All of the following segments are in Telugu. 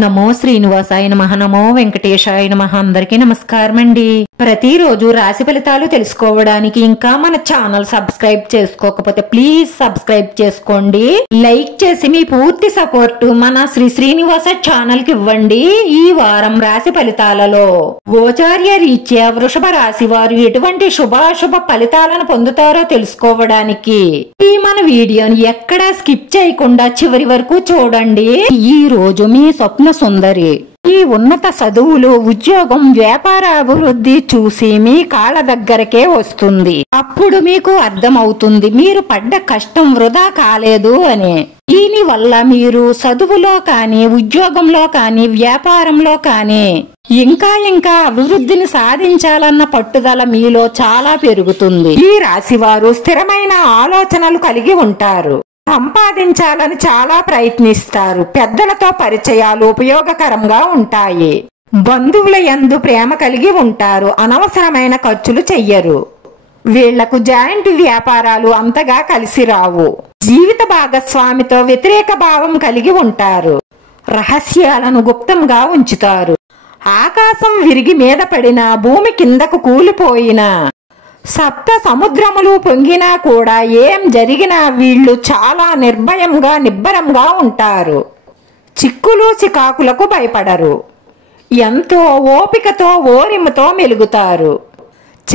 నమో శ్రీనివాసాయ నమః. నమో వెంకటేశాయ నమః. అందరికీ నమస్కారం అండి. ప్రతిరోజు రాశి ఫలితాలు తెలుసుకోవడానికి ఇంకా మన ఛానల్ సబ్స్క్రైబ్ చేసుకోకపోతే ప్లీజ్ సబ్స్క్రైబ్ చేసుకోండి. లైక్ చేసి మీ పూర్తి సపోర్ట్ మన శ్రీనివాస ఛానల్ కి ఇవ్వండి. ఈ వారం రాశి ఫలితాలలో గోచార్య రీత్యా వృషభ రాశి వారు ఎటువంటి శుభాశుభ ఫలితాలను పొందుతారో తెలుసుకోవడానికి ఈ మన వీడియోని ఎక్కడా స్కిప్ చేయకుండా చివరి వరకు చూడండి. ఈ రోజు మీ స్వప్న సుందరి ఈ ఉన్నత చదువులు, ఉద్యోగం, వ్యాపార అభివృద్ధి చూసి మీ కాళ్ళ దగ్గరకే వస్తుంది. అప్పుడు మీకు అర్థమవుతుంది మీరు పడ్డ కష్టం వృధా కాలేదు అని. దీని వల్ల మీరు చదువులో కానీ, ఉద్యోగంలో కానీ, వ్యాపారంలో కానీ ఇంకా అభివృద్ధిని సాధించాలన్న పట్టుదల మీలో చాలా పెరుగుతుంది. ఈ రాశివారు స్థిరమైన ఆలోచనలు కలిగి ఉంటారు. సంపాదించాలని చాలా ప్రయత్నిస్తారు. పెద్దలతో పరిచయాలు ఉపయోగకరంగా ఉంటాయి. బంధువుల యందు ప్రేమ కలిగి ఉంటారు. అనవసరమైన ఖర్చులు చెయ్యరు. వీళ్లకు జాయింట్ వ్యాపారాలు అంతగా కలిసి రావు. జీవిత భాగస్వామితో వ్యతిరేక భావం కలిగి ఉంటారు. రహస్యాలను గుప్తంగా ఉంచుతారు. ఆకాశం విరిగి మీద పడినా, భూమి కిందకు కూలిపోయినా, సప్త సముద్రములు పొంగినా కూడా ఏం జరిగినా వీళ్ళు చాలా నిర్భయంగా నిబ్బరంగా ఉంటారు. చిక్కులు చికాకులకు భయపడరు. ఎంతో ఓపికతో ఓరిమతో మెలుగుతారు.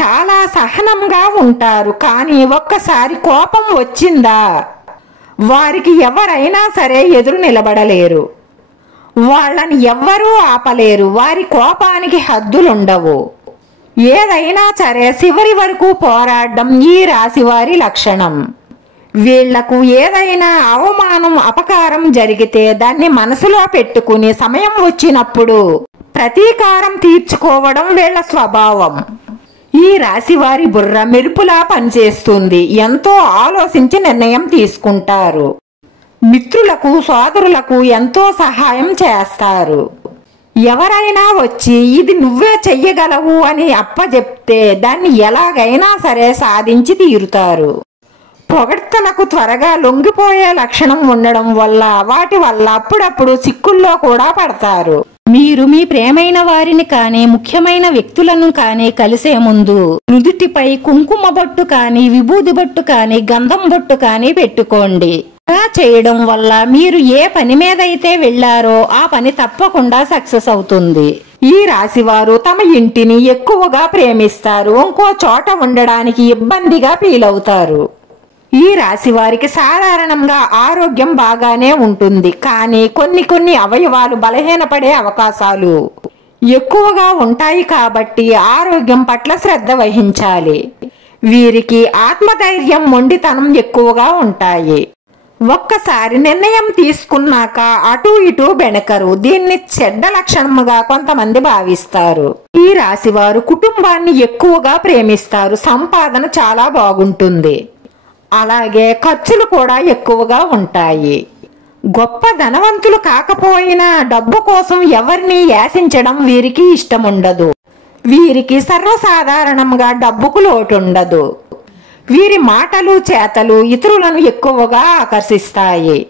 చాలా సహనంగా ఉంటారు. కానీ ఒక్కసారి కోపం వచ్చిందా వారికి ఎవరైనా సరే ఎదురు నిలబడలేరు. వాళ్ళని ఎవ్వరూ ఆపలేరు. వారి కోపానికి హద్దులుండవు. ఏదైనా సరే చివరి వరకు పోరాడడం ఈ రాశి వారి లక్షణం. వీళ్లకు ఏదైనా అవమానం, అపకారం జరిగితే దాన్ని మనసులో పెట్టుకుని సమయం వచ్చినప్పుడు ప్రతీకారం తీర్చుకోవడం వీళ్ల స్వభావం. ఈ రాశి వారి బుర్ర మెరుపులా పనిచేస్తుంది. ఎంతో ఆలోచించి నిర్ణయం తీసుకుంటారు. మిత్రులకు, సోదరులకు ఎంతో సహాయం చేస్తారు. ఎవరైనా వచ్చి ఇది నువ్వే చెయ్యగలవు అని అప్పచెప్తే దాన్ని ఎలాగైనా సరే సాధించి తీరుతారు. పొగడ్తలకు త్వరగా లొంగిపోయే లక్షణం ఉండడం వల్ల వాటి వల్ల అప్పుడప్పుడు చిక్కుల్లో కూడా పడతారు. మీరు మీ ప్రేమైన వారిని కానీ, ముఖ్యమైన వ్యక్తులను కానీ కలిసే ముందు నుదుటిపై కుంకుమ బొట్టు కానీ, విభూది బొట్టు కానీ, గంధం బొట్టు కానీ పెట్టుకోండి. ఇలా చేయడం వల్ల మీరు ఏ పని మీద అయితే వెళ్లారో ఆ పని తప్పకుండా సక్సెస్ అవుతుంది. ఈ రాశివారు తమ ఇంటిని ఎక్కువగా ప్రేమిస్తారు. ఇంకో చోట ఉండడానికి ఇబ్బందిగా ఫీల్ అవుతారు. ఈ రాశి వారికి సాధారణంగా ఆరోగ్యం బాగానే ఉంటుంది. కానీ కొన్ని అవయవాలు బలహీనపడే అవకాశాలు ఎక్కువగా ఉంటాయి. కాబట్టి ఆరోగ్యం పట్ల శ్రద్ధ వహించాలి. వీరికి ఆత్మధైర్యం, మొండితనం ఎక్కువగా ఉంటాయి. ఒక్కసారి నిర్ణయం తీసుకున్నాక అటు ఇటు బెనకరు. దీన్ని చెడ్డ లక్షణముగా కొంతమంది భావిస్తారు. ఈ రాశివారు కుటుంబాన్ని ఎక్కువగా ప్రేమిస్తారు. సంపాదన చాలా బాగుంటుంది. అలాగే ఖర్చులు కూడా ఎక్కువగా ఉంటాయి. గొప్ప ధనవంతులు కాకపోయినా డబ్బు కోసం ఎవరిని యాసించడం వీరికి ఇష్టముండదు. వీరికి సర్వసాధారణంగా డబ్బుకు లోటుండదు. వీరి మాటలు, చేతలు ఇతరులను ఎక్కువగా ఆకర్షిస్తాయి.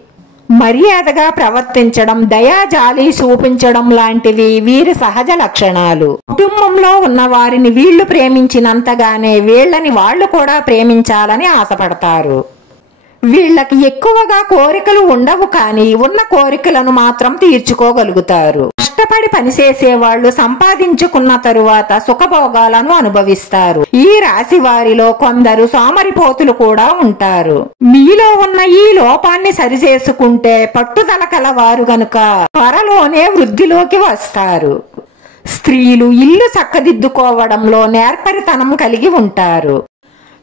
మర్యాదగా ప్రవర్తించడం, దయాజాలి చూపించడం లాంటివి వీరి సహజ లక్షణాలు. కుటుంబంలో ఉన్న వారిని వీళ్లు ప్రేమించినంతగానే వీళ్ళని వాళ్ళు కూడా ప్రేమించాలని ఆశపడతారు. వీళ్ళకి ఎక్కువగా కోరికలు ఉండవు. కానీ ఉన్న కోరికలను మాత్రం తీర్చుకోగలుగుతారు. కష్టపడి పనిచేసే వాళ్ళు సంపాదించుకున్న తరువాత సుఖభోగాలను అనుభవిస్తారు. ఈ రాశి వారిలో కొందరు సోమరిపోతులు కూడా ఉంటారు. మీలో ఉన్న ఈ లోపాన్ని సరిచేసుకుంటే పట్టుదల కలవారు గనుక త్వరలోనే వృద్ధిలోకి వస్తారు. స్త్రీలు ఇల్లు చక్కదిద్దుకోవడంలో నేర్పరితనం కలిగి ఉంటారు.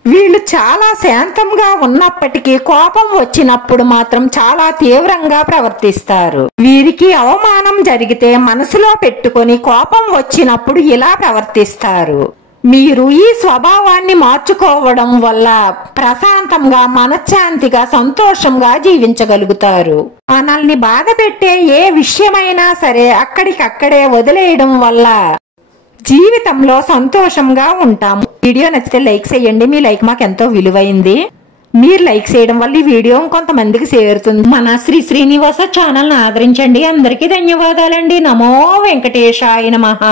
వీళ్ళు చాలా శాంతంగా ఉన్నప్పటికీ కోపం వచ్చినప్పుడు మాత్రం చాలా తీవ్రంగా ప్రవర్తిస్తారు. వీరికి అవమానం జరిగితే మనసులో పెట్టుకొని కోపం వచ్చినప్పుడు ఇలా ప్రవర్తిస్తారు. మీరు ఈ స్వభావాన్ని మార్చుకోవడం వల్ల ప్రశాంతంగా, మనశ్శాంతిగా, సంతోషంగా జీవించగలుగుతారు. మనల్ని బాధ పెట్టే ఏ విషయమైనా సరే అక్కడికక్కడే వదిలేయడం వల్ల జీవితంలో సంతోషంగా ఉంటాము. వీడియో నచ్చితే లైక్ చేయండి. మీ లైక్ మాకు ఎంతో విలువైంది. మీరు లైక్ చేయడం వల్ల ఈ వీడియో కొంతమందికి చేరుతుంది. మన శ్రీ శ్రీనివాస ఛానల్ ని ఆదరించండి. అందరికీ ధన్యవాదాలండి. నమో వెంకటేశాయ నమః.